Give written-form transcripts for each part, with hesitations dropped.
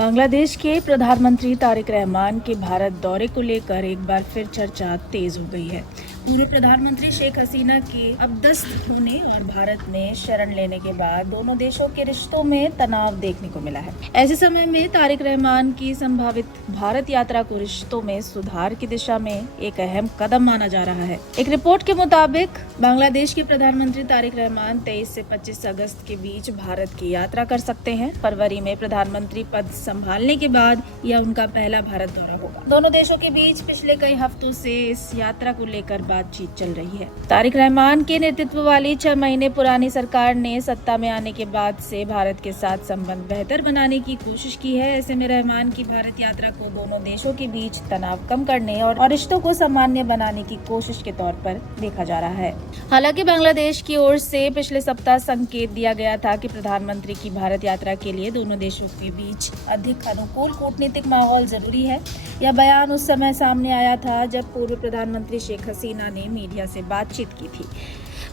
बांग्लादेश के प्रधानमंत्री तारिक रहमान के भारत दौरे को लेकर एक बार फिर चर्चा तेज हो गई है। पूर्व प्रधानमंत्री शेख हसीना के अपदस्थ होने और भारत में शरण लेने के बाद दोनों देशों के रिश्तों में तनाव देखने को मिला है। ऐसे समय में तारिक रहमान की संभावित भारत यात्रा को रिश्तों में सुधार की दिशा में एक अहम कदम माना जा रहा है। एक रिपोर्ट के मुताबिक बांग्लादेश के प्रधानमंत्री तारिक रहमान 23 से 25 अगस्त के बीच भारत की यात्रा कर सकते हैं। फरवरी में प्रधानमंत्री पद संभालने के बाद यह उनका पहला भारत दौरा होगा। दोनों देशों के बीच पिछले कई हफ्तों से इस यात्रा को लेकर बातचीत चल रही है। तारिक रहमान के नेतृत्व वाली 6 महीने पुरानी सरकार ने सत्ता में आने के बाद से भारत के साथ संबंध बेहतर बनाने की कोशिश की है। ऐसे में रहमान की भारत यात्रा को दोनों देशों के बीच तनाव कम करने और रिश्तों को सामान्य बनाने की कोशिश के तौर पर देखा जा रहा है। हालांकि बांग्लादेश की ओर से पिछले सप्ताह संकेत दिया गया था कि प्रधानमंत्री की भारत यात्रा के लिए दोनों देशों के बीच अधिक अनुकूल कूटनीतिक माहौल जरूरी है। यह बयान उस समय सामने आया था जब पूर्व प्रधानमंत्री शेख हसीना ने मीडिया से बातचीत की थी।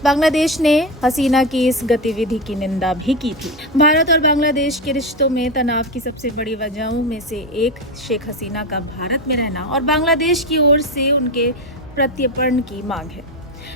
बांग्लादेश ने हसीना की इस गतिविधि की निंदा भी की थी। भारत और बांग्लादेश के रिश्तों में तनाव की सबसे बड़ी वजहों में से एक शेख हसीना का भारत में रहना और बांग्लादेश की ओर से उनके प्रत्यर्पण की मांग है।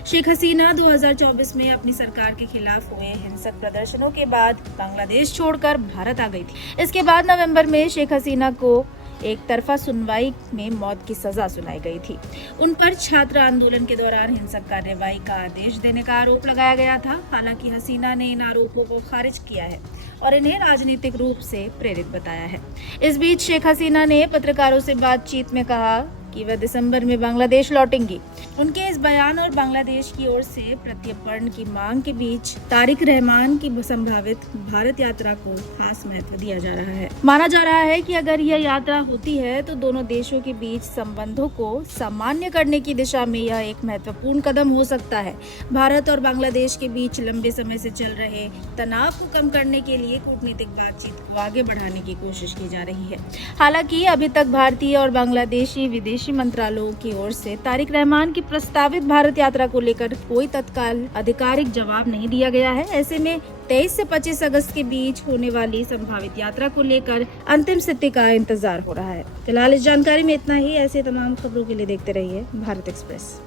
शेख हसीना 2024 में अपनी सरकार के खिलाफ हुए हिंसक प्रदर्शनों के बाद बांग्लादेश छोड़कर भारत आ गई थी। इसके बाद नवंबर में शेख हसीना को एक तरफा सुनवाई में मौत की सजा सुनाई गई थी। उन पर छात्र आंदोलन के दौरान हिंसक कार्रवाई का आदेश देने का आरोप लगाया गया था। हालांकि हसीना ने इन आरोपों को खारिज किया है और इन्हें राजनीतिक रूप से प्रेरित बताया है। इस बीच शेख हसीना ने पत्रकारों से बातचीत में कहा कि वह दिसंबर में बांग्लादेश लौटेंगी। उनके इस बयान और बांग्लादेश की ओर से प्रत्यर्पण की मांग के बीच तारिक रहमान की संभावित भारत यात्रा को खास महत्व दिया जा रहा है। माना जा रहा है कि अगर यह यात्रा होती है तो दोनों देशों के बीच संबंधों को सामान्य करने की दिशा में यह एक महत्वपूर्ण कदम हो सकता है। भारत और बांग्लादेश के बीच लंबे समय से चल रहे तनाव को कम करने के लिए कूटनीतिक बातचीत को आगे बढ़ाने की कोशिश की जा रही है। हालांकि अभी तक भारतीय और बांग्लादेशी विदेशी मंत्रालयों की ओर से तारिक रहमान की प्रस्तावित भारत यात्रा को लेकर कोई तत्काल आधिकारिक जवाब नहीं दिया गया है। ऐसे में 23 से 25 अगस्त के बीच होने वाली संभावित यात्रा को लेकर अंतिम स्थिति का इंतजार हो रहा है। फिलहाल इस जानकारी में इतना ही। ऐसे तमाम खबरों के लिए देखते रहिए भारत एक्सप्रेस।